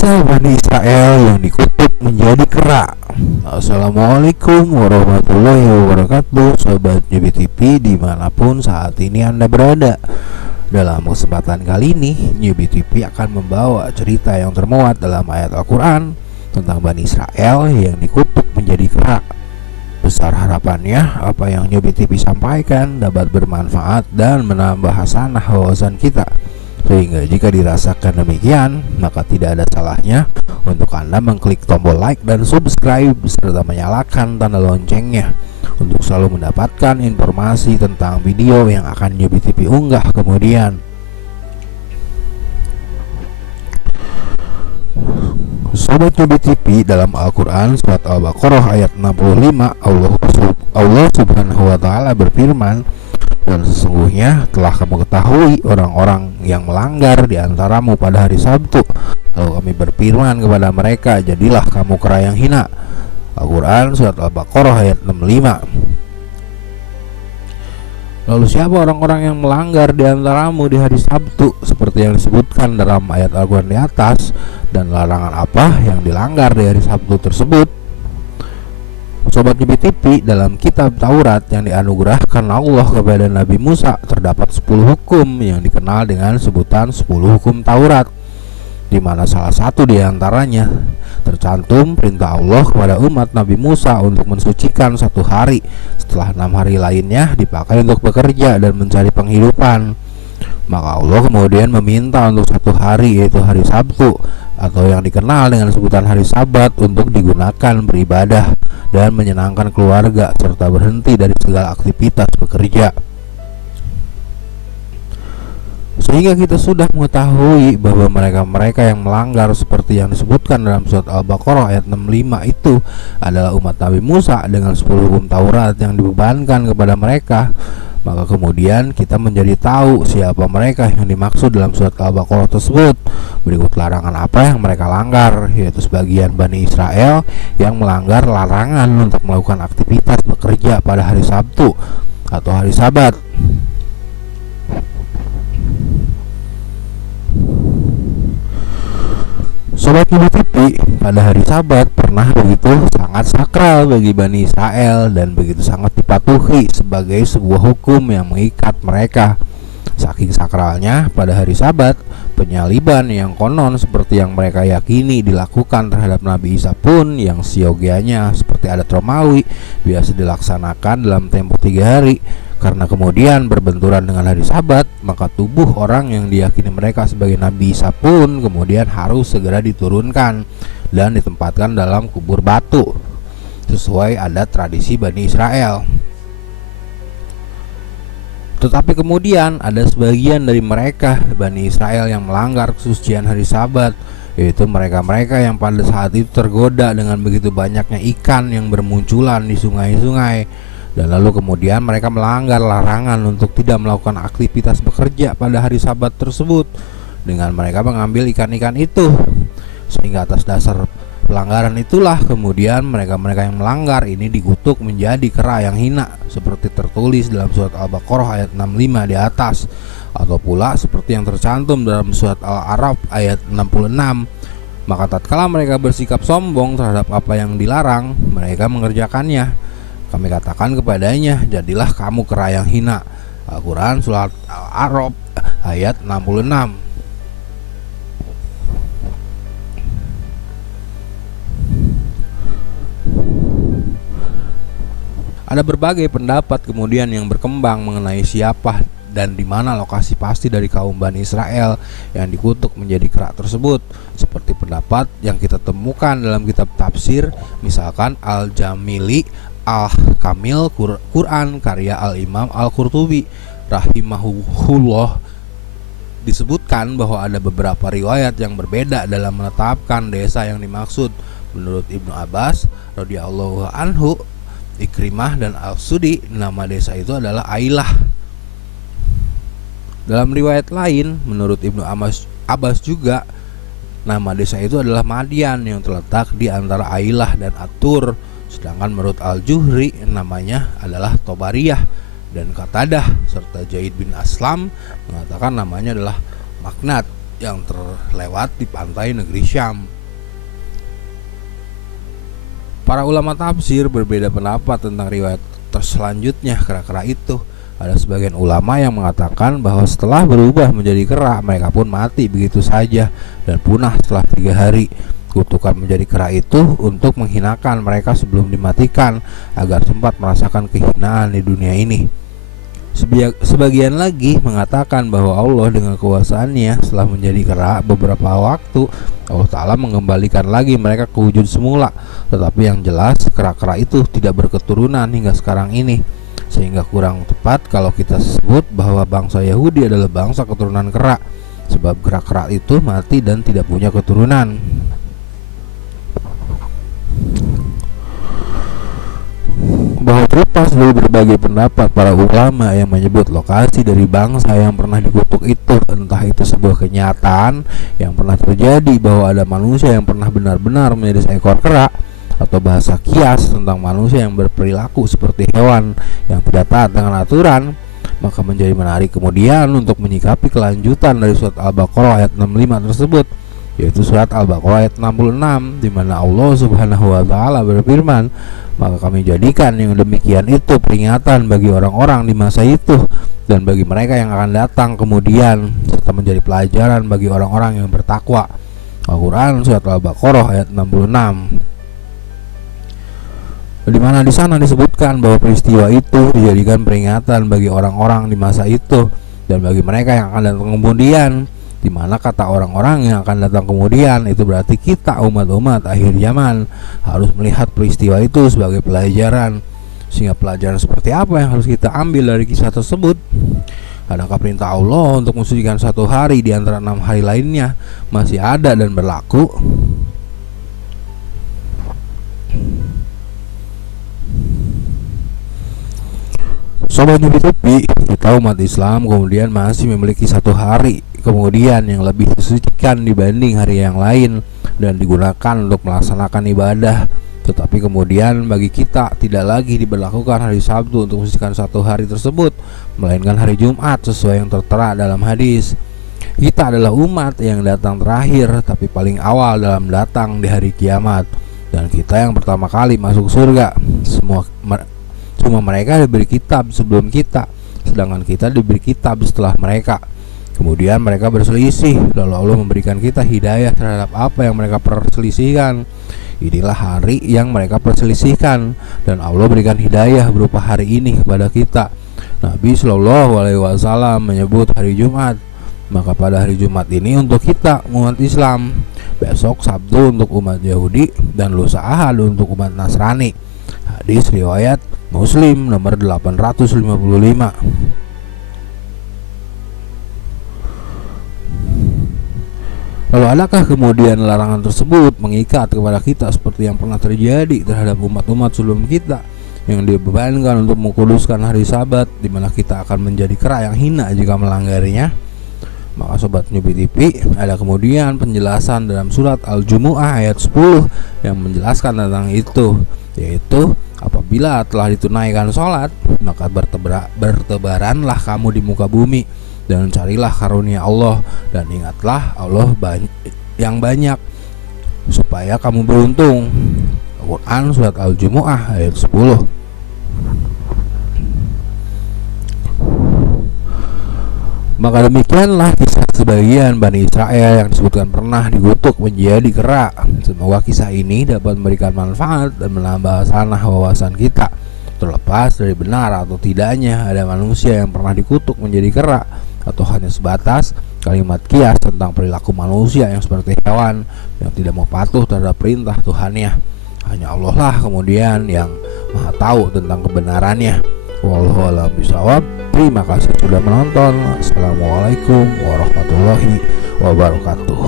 Kisah Bani Israel yang dikutuk menjadi kera. Assalamualaikum warahmatullahi wabarakatuh, Sobat Newbie TV dimanapun saat ini Anda berada. Dalam kesempatan kali ini, Newbie TV akan membawa cerita yang termuat dalam ayat Al-Quran tentang Bani Israel yang dikutuk menjadi kera. Besar harapannya apa yang Newbie TV sampaikan dapat bermanfaat dan menambah hasanah wawasan kita, sehingga jika dirasakan demikian, maka tidak ada salahnya untuk Anda mengklik tombol like dan subscribe serta menyalakan tanda loncengnya untuk selalu mendapatkan informasi tentang video yang akan Newbie TV unggah kemudian. Sobat Newbie TV, dalam Al-Quran surat Al-Baqarah ayat 65, Allah Subhanahu wa Ta'ala berfirman, "Dan sesungguhnya telah kamu ketahui orang-orang yang melanggar di antaramu pada hari Sabtu, lalu kami berfirman kepada mereka, jadilah kamu kera yang hina." Al-Quran surat Al-Baqarah ayat 65. Lalu siapa orang-orang yang melanggar di antaramu di hari Sabtu seperti yang disebutkan dalam ayat Al-Quran di atas, dan larangan apa yang dilanggar di hari Sabtu tersebut? Sobat Newbie TV, dalam kitab Taurat yang dianugerahkan Allah kepada Nabi Musa terdapat 10 hukum yang dikenal dengan sebutan 10 hukum Taurat, di mana salah satu di antaranya tercantum perintah Allah kepada umat Nabi Musa untuk mensucikan satu hari setelah 6 hari lainnya dipakai untuk bekerja dan mencari penghidupan. Maka Allah kemudian meminta untuk satu hari, yaitu hari Sabtu atau yang dikenal dengan sebutan hari Sabat, untuk digunakan beribadah dan menyenangkan keluarga serta berhenti dari segala aktivitas bekerja. Sehingga kita sudah mengetahui bahwa mereka-mereka yang melanggar seperti yang disebutkan dalam surat Al-Baqarah ayat 65 itu adalah umat Nabi Musa dengan 10 hukum Taurat yang dibebankan kepada mereka. Maka kemudian kita menjadi tahu siapa mereka yang dimaksud dalam surat Al-Baqarah tersebut. Berikut larangan apa yang mereka langgar, yaitu sebagian Bani Israel yang melanggar larangan untuk melakukan aktivitas bekerja pada hari Sabtu atau hari Sabat. Sobat Newbie TV, pada hari Sabat pernah begitu sangat sakral bagi Bani Israel dan begitu sangat dipatuhi sebagai sebuah hukum yang mengikat mereka. Saking sakralnya, pada hari Sabat, penyaliban yang konon seperti yang mereka yakini dilakukan terhadap Nabi Isa pun yang siogianya seperti adat Romawi biasa dilaksanakan dalam tempo 3 hari. Karena kemudian berbenturan dengan hari Sabat, maka tubuh orang yang diyakini mereka sebagai Nabi Isa pun kemudian harus segera diturunkan dan ditempatkan dalam kubur batu sesuai adat tradisi Bani Israel. Tetapi kemudian ada sebagian dari mereka Bani Israel yang melanggar kesucian hari Sabat, yaitu mereka-mereka yang pada saat itu tergoda dengan begitu banyaknya ikan yang bermunculan di sungai-sungai. Dan lalu kemudian mereka melanggar larangan untuk tidak melakukan aktivitas bekerja pada hari Sabat tersebut dengan mereka mengambil ikan-ikan itu. Sehingga atas dasar pelanggaran itulah kemudian mereka-mereka yang melanggar ini dikutuk menjadi kera yang hina, seperti tertulis dalam surat Al-Baqarah ayat 65 di atas, atau pula seperti yang tercantum dalam surat Al-A'raf ayat 66. Maka tatkala mereka bersikap sombong terhadap apa yang dilarang, mereka mengerjakannya. Kami katakan kepadanya, jadilah kamu kera yang hina. Al-Quran surat Al-A'raf ayat 66. Ada berbagai pendapat kemudian yang berkembang mengenai siapa dan di mana lokasi pasti dari kaum Bani Israel yang dikutuk menjadi kera tersebut, seperti pendapat yang kita temukan dalam kitab tafsir, misalkan Al-Jamili Al-Kamil Quran karya Al-Imam Al-Qurtubi rahimahullah. Disebutkan bahwa ada beberapa riwayat yang berbeda dalam menetapkan desa yang dimaksud. Menurut Ibnu Abbas radhiyallahu anhu, Ikrimah dan Al-Sudi, nama desa itu adalah Ailah. Dalam riwayat lain, menurut Ibnu Abbas juga, nama desa itu adalah Madian yang terletak di antara Ailah dan At-Tur. Sedangkan menurut Al-Juhri namanya adalah Tobariyah, dan Qatadah serta Zaid bin Aslam mengatakan namanya adalah Maknat. yang terlewat di pantai negeri Syam. Para ulama tafsir berbeda pendapat tentang riwayat selanjutnya kera-kera itu. Ada sebagian ulama yang mengatakan bahwa setelah berubah menjadi kera, mereka pun mati begitu saja dan punah setelah 3 hari. Kutukan menjadi kera itu untuk menghinakan mereka sebelum dimatikan, agar sempat merasakan kehinaan di dunia ini. Sebagian lagi mengatakan bahwa Allah dengan kekuasaannya setelah menjadi kera beberapa waktu, Allah Ta'ala mengembalikan lagi mereka ke wujud semula. Tetapi yang jelas kera-kera itu tidak berketurunan hingga sekarang ini, sehingga kurang tepat kalau kita sebut bahwa bangsa Yahudi adalah bangsa keturunan kera, sebab kera-kera itu mati dan tidak punya keturunan. Bahwa terlepas dari berbagai pendapat para ulama yang menyebut lokasi dari bangsa yang pernah dikutuk itu, entah itu sebuah kenyataan yang pernah terjadi bahwa ada manusia yang pernah benar-benar menjadi seekor kera, atau bahasa kias tentang manusia yang berperilaku seperti hewan yang tidak taat dengan aturan, maka menjadi menarik kemudian untuk menyikapi kelanjutan dari surat Al-Baqarah ayat 65 tersebut, yaitu surat Al-Baqarah ayat 66, di mana Allah Subhanahu wa taala berfirman, maka kami jadikan yang demikian itu peringatan bagi orang-orang di masa itu dan bagi mereka yang akan datang kemudian, serta menjadi pelajaran bagi orang-orang yang bertakwa. Al-Quran surat Al-Baqarah ayat 66, di mana di sana disebutkan bahwa peristiwa itu dijadikan peringatan bagi orang-orang di masa itu dan bagi mereka yang akan datang kemudian, di mana kata orang-orang yang akan datang kemudian itu berarti kita umat-umat akhir zaman harus melihat peristiwa itu sebagai pelajaran. Sehingga pelajaran seperti apa yang harus kita ambil dari kisah tersebut? Adakah perintah Allah untuk mensucikan satu hari di antara 6 hari lainnya masih ada dan berlaku? Sobat Nyubi Tepi, kita umat Islam kemudian masih memiliki satu hari kemudian yang lebih disucikan dibanding hari yang lain dan digunakan untuk melaksanakan ibadah. Tetapi kemudian bagi kita tidak lagi diberlakukan hari Sabtu untuk mensucikan satu hari tersebut, melainkan hari Jumat sesuai yang tertera dalam hadis. Kita adalah umat yang datang terakhir tapi paling awal dalam datang di hari kiamat, dan kita yang pertama kali masuk surga. Semua mereka diberi kitab sebelum kita, sedangkan kita diberi kitab setelah mereka. Kemudian mereka berselisih, lalu Allah memberikan kita hidayah terhadap apa yang mereka perselisihkan. Inilah hari yang mereka perselisihkan, dan Allah berikan hidayah berupa hari ini kepada kita. Nabi Shallallahu Alaihi Wasallam menyebut hari Jumat, maka pada hari Jumat ini untuk kita umat Islam, besok Sabtu untuk umat Yahudi, dan lusa Ahad untuk umat Nasrani. Hadis riwayat Muslim nomor 855. Lalu adakah kemudian larangan tersebut mengikat kepada kita seperti yang pernah terjadi terhadap umat-umat sebelum kita yang dibebankan untuk mengkuduskan hari Sabat, di mana kita akan menjadi kera yang hina jika melanggarnya? Maka Sobat Nyubi TV, ada kemudian penjelasan dalam surat Al-Jumu'ah ayat 10 yang menjelaskan tentang itu, yaitu apabila telah ditunaikan sholat, maka bertebaranlah kamu di muka bumi dan carilah karunia Allah, dan ingatlah Allah yang banyak supaya kamu beruntung. Al-Quran surat Al-Jumu'ah ayat 10. Maka demikianlah kisah sebagian Bani Israel yang disebutkan pernah dikutuk menjadi kera. Semoga kisah ini dapat memberikan manfaat dan menambah sanah wawasan kita, terlepas dari benar atau tidaknya ada manusia yang pernah dikutuk menjadi kera, atau hanya sebatas kalimat kias tentang perilaku manusia yang seperti hewan yang tidak mau patuh terhadap perintah Tuhannya. Hanya Allah lah kemudian yang maha tahu tentang kebenarannya. Wallahu a'lam bishawab. Terima kasih sudah menonton. Assalamualaikum warahmatullahi wabarakatuh.